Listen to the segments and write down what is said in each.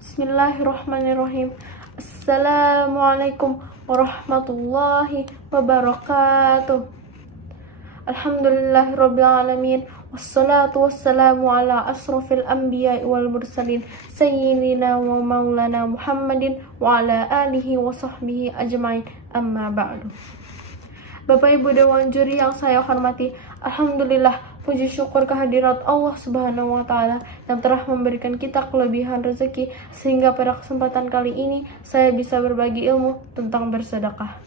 Bismillahirrahmanirrahim. Assalamualaikum warahmatullahi wabarakatuh. Alhamdulillahirabbil alamin. Wassalatu wassalamu ala asrofil anbiya'i wal mursalin sayyidina wa maulana Muhammadin wa ala alihi wa sahbihi ajmain, amma ba'du. Bapak Ibu Dewan Juri yang saya hormati, alhamdulillah, puji syukur kehadirat Allah Subhanahu wa Ta'ala yang telah memberikan kita kelebihan rezeki, sehingga pada kesempatan kali ini saya bisa berbagi ilmu tentang bersedekah.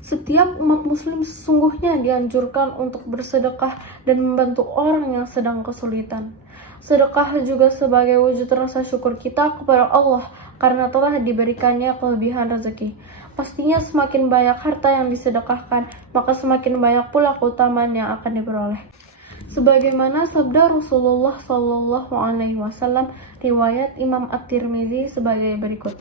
Setiap umat muslim sesungguhnya dianjurkan untuk bersedekah dan membantu orang yang sedang kesulitan. Sedekah juga sebagai wujud rasa syukur kita kepada Allah karena telah diberikannya kelebihan rezeki. Pastinya semakin banyak harta yang disedekahkan, maka semakin banyak pula keutamaan yang akan diperoleh. Sebagaimana sabda Rasulullah SAW, riwayat Imam At-Tirmidzi sebagai berikut.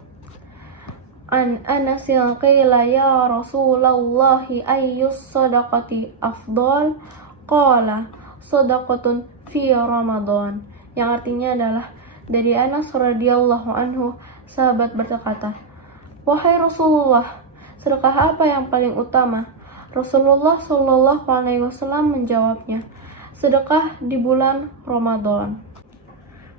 An Anasil qila ya Rasulullah ayyus sadaqati afdal, qala sadaqatun fi Ramadan. Yang artinya adalah, dari Anas radhiyallahu anhu, sahabat berkata, "Wahai Rasulullah, sedekah apa yang paling utama?" Rasulullah SAW menjawabnya, "Sedekah di bulan Ramadan."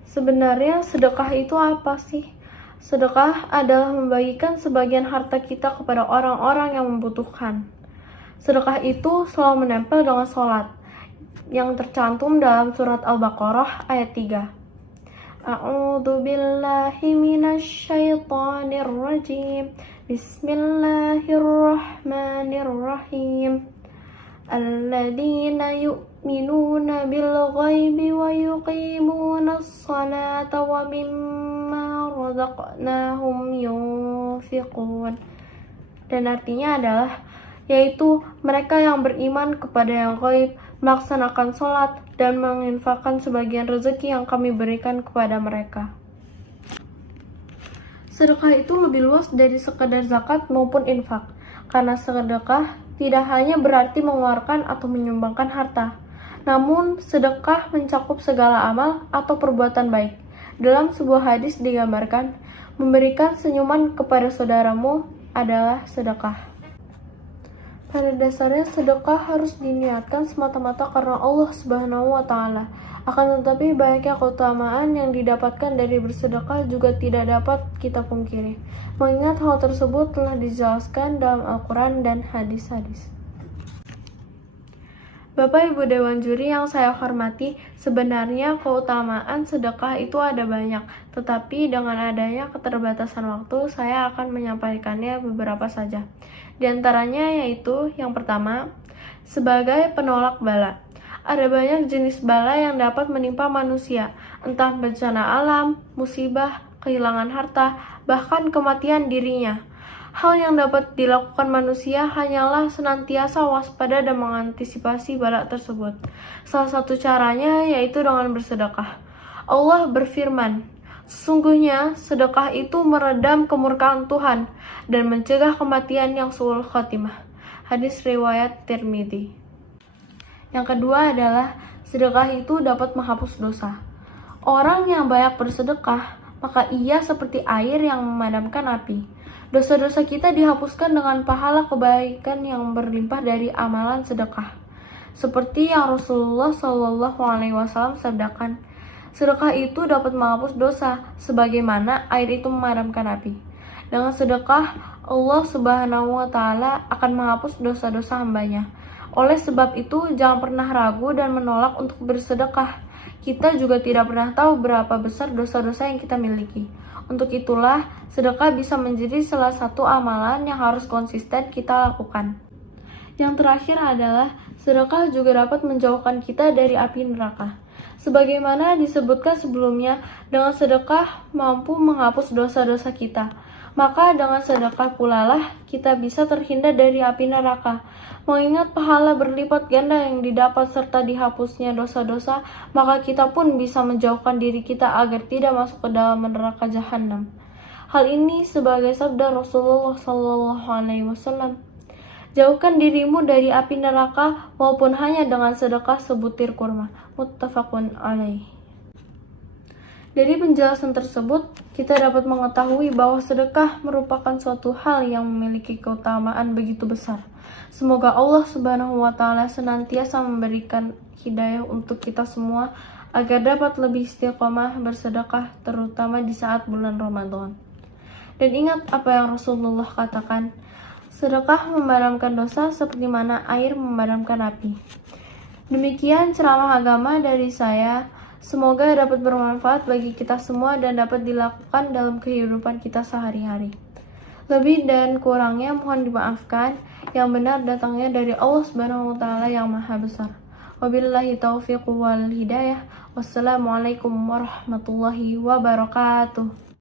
Sebenarnya sedekah itu apa sih? Sedekah adalah membagikan sebagian harta kita kepada orang-orang yang membutuhkan. Sedekah itu selalu menempel dengan sholat, yang tercantum dalam surat Al-Baqarah ayat 3. A'udzu billahi minasyaitonir rajim. Bismillahirrahmanirrahim. Alladzina yu'minuna bil ghaibi wa yuqimunas salata wa mimma razaqnahum yunfiqun. Dan artinya adalah, yaitu mereka yang beriman kepada yang gaib, melaksanakan sholat, dan menginfakkan sebagian rezeki yang kami berikan kepada mereka. Sedekah itu lebih luas dari sekadar zakat maupun infak, karena sedekah tidak hanya berarti mengeluarkan atau menyumbangkan harta, namun sedekah mencakup segala amal atau perbuatan baik. Dalam sebuah hadis digambarkan, memberikan senyuman kepada saudaramu adalah sedekah. Pada dasarnya sedekah harus diniatkan semata-mata karena Allah Subhanahu wa Ta'ala. Akan tetapi banyaknya keutamaan yang didapatkan dari bersedekah juga tidak dapat kita pungkiri, mengingat hal tersebut telah dijelaskan dalam Al-Quran dan hadis-hadis. Bapak Ibu Dewan Juri yang saya hormati, sebenarnya keutamaan sedekah itu ada banyak, tetapi dengan adanya keterbatasan waktu, saya akan menyampaikannya beberapa saja. Di antaranya yaitu, yang pertama, sebagai penolak bala. Ada banyak jenis bala yang dapat menimpa manusia, entah bencana alam, musibah, kehilangan harta, bahkan kematian dirinya. Hal yang dapat dilakukan manusia hanyalah senantiasa waspada dan mengantisipasi bala tersebut. Salah satu caranya yaitu dengan bersedekah. Allah berfirman, "Sesungguhnya sedekah itu meredam kemurkaan Tuhan dan mencegah kematian yang su'ul khatimah." Hadis riwayat Tirmidzi. Yang kedua adalah, sedekah itu dapat menghapus dosa. Orang yang banyak bersedekah, maka ia seperti air yang memadamkan api. Dosa-dosa kita dihapuskan dengan pahala kebaikan yang berlimpah dari amalan sedekah. Seperti yang Rasulullah SAW sabdakan, sedekah itu dapat menghapus dosa, sebagaimana air itu memadamkan api. Dengan sedekah, Allah Subhanahu wa Ta'ala akan menghapus dosa-dosa hambanya. Oleh sebab itu, jangan pernah ragu dan menolak untuk bersedekah. Kita juga tidak pernah tahu berapa besar dosa-dosa yang kita miliki. Untuk itulah, sedekah bisa menjadi salah satu amalan yang harus konsisten kita lakukan. Yang terakhir adalah, sedekah juga dapat menjauhkan kita dari api neraka. Sebagaimana disebutkan sebelumnya, dengan sedekah mampu menghapus dosa-dosa kita. Maka dengan sedekah pula lah kita bisa terhindar dari api neraka. Mengingat pahala berlipat ganda yang didapat serta dihapusnya dosa-dosa, maka kita pun bisa menjauhkan diri kita agar tidak masuk ke dalam neraka jahanam. Hal ini sebagai sabda Rasulullah SAW. Jauhkan dirimu dari api neraka maupun hanya dengan sedekah sebutir kurma. Muttafaqun alaih. Dari penjelasan tersebut, kita dapat mengetahui bahwa sedekah merupakan suatu hal yang memiliki keutamaan begitu besar. Semoga Allah Subhanahu wa Ta'ala senantiasa memberikan hidayah untuk kita semua agar dapat lebih istiqomah bersedekah, terutama di saat bulan Ramadan. Dan ingat apa yang Rasulullah katakan, sedekah memadamkan dosa seperti mana air memadamkan api. Demikian ceramah agama dari saya. Semoga dapat bermanfaat bagi kita semua dan dapat dilakukan dalam kehidupan kita sehari-hari. Lebih dan kurangnya mohon dimaafkan. Yang benar datangnya dari Allah Subhanahu wa Ta'ala yang Maha Besar. Wabillahi taufiq wal hidayah. Wassalamualaikum warahmatullahi wabarakatuh.